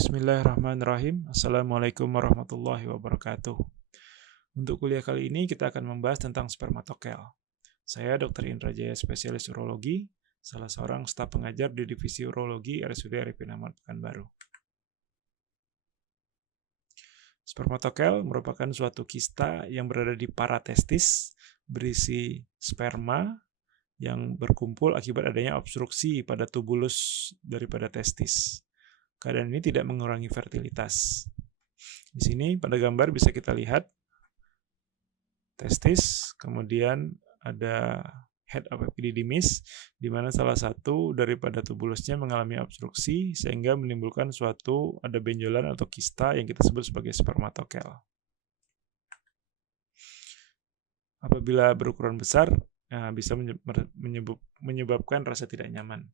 Bismillahirrahmanirrahim. Assalamualaikum warahmatullahi wabarakatuh. Untuk kuliah kali ini kita akan membahas tentang spermatokel. Saya Dr. Indra Jaya, spesialis urologi, salah seorang staf pengajar di Divisi Urologi RSUD Arifin Ahmad Pekanbaru. Spermatokel merupakan suatu kista yang berada di paratestis, berisi sperma yang berkumpul akibat adanya obstruksi pada tubulus daripada testis. Keadaan ini tidak mengurangi fertilitas. Di sini pada gambar bisa kita lihat testis, kemudian ada head of epididymis, di mana salah satu daripada tubulusnya mengalami obstruksi sehingga menimbulkan ada benjolan atau kista yang kita sebut sebagai spermatokel. Apabila berukuran besar, bisa menyebabkan rasa tidak nyaman.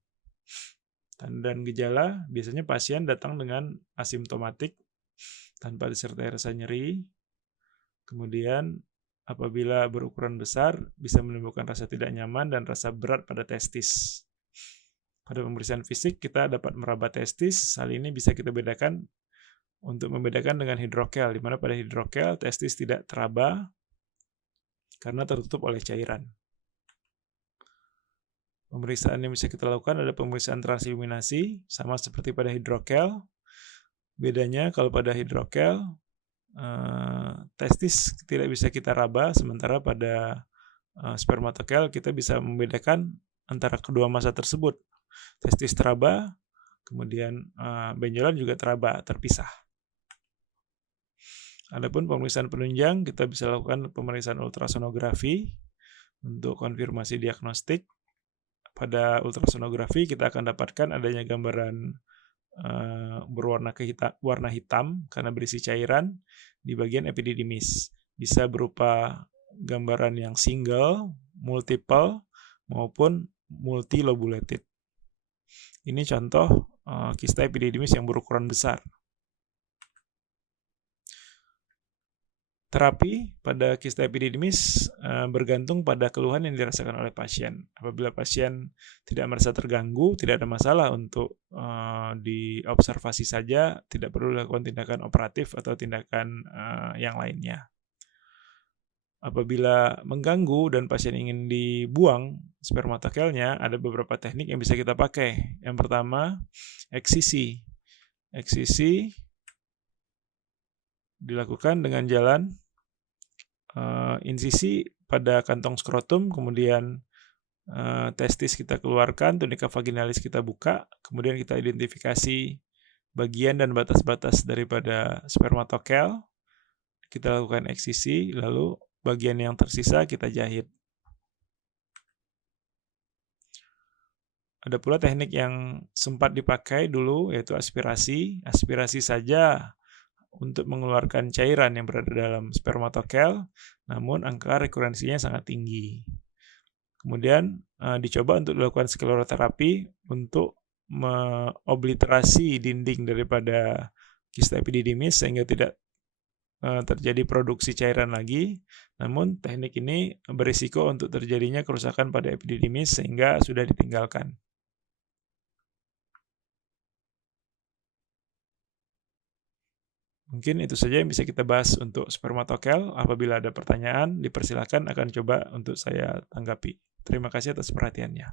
Dan gejala, biasanya pasien datang dengan asimptomatik tanpa disertai rasa nyeri. Kemudian apabila berukuran besar, bisa menimbulkan rasa tidak nyaman dan rasa berat pada testis. Pada pemeriksaan fisik, kita dapat meraba testis. Hal ini bisa kita bedakan untuk membedakan dengan hidrokel, di mana pada hidrokel testis tidak teraba karena tertutup oleh cairan. Pemeriksaan yang bisa kita lakukan ada pemeriksaan transiluminasi, sama seperti pada hidrokel. Bedanya kalau pada hidrokel, testis tidak bisa kita raba, sementara pada spermatokel kita bisa membedakan antara kedua massa tersebut. Testis teraba, kemudian benjolan juga teraba, terpisah. Adapun pemeriksaan penunjang, kita bisa lakukan pemeriksaan ultrasonografi untuk konfirmasi diagnostik. Pada ultrasonografi kita akan dapatkan adanya gambaran warna hitam karena berisi cairan di bagian epididymis. Bisa berupa gambaran yang single, multiple, maupun multilobulated. Ini contoh kista epididymis yang berukuran besar. Terapi pada kista epididymis bergantung pada keluhan yang dirasakan oleh pasien. Apabila pasien tidak merasa terganggu, tidak ada masalah untuk diobservasi saja, tidak perlu dilakukan tindakan operatif atau tindakan yang lainnya. Apabila mengganggu dan pasien ingin dibuang spermatokelnya, ada beberapa teknik yang bisa kita pakai. Yang pertama, eksisi. Eksisi dilakukan dengan jalan insisi pada kantong skrotum, kemudian testis kita keluarkan, tunika vaginalis kita buka, kemudian kita identifikasi bagian dan batas-batas daripada spermatokel, kita lakukan eksisi, lalu bagian yang tersisa kita jahit. Ada pula teknik yang sempat dipakai dulu, yaitu aspirasi. Aspirasi saja untuk mengeluarkan cairan yang berada dalam spermatokel, namun angka rekurensinya sangat tinggi. Kemudian dicoba untuk dilakukan skleroterapi untuk mengobliterasi dinding daripada kista epididymis sehingga tidak terjadi produksi cairan lagi. Namun teknik ini berisiko untuk terjadinya kerusakan pada epididymis sehingga sudah ditinggalkan. Mungkin itu saja yang bisa kita bahas untuk spermatokel. Apabila ada pertanyaan, dipersilakan, akan coba untuk saya tanggapi. Terima kasih atas perhatiannya.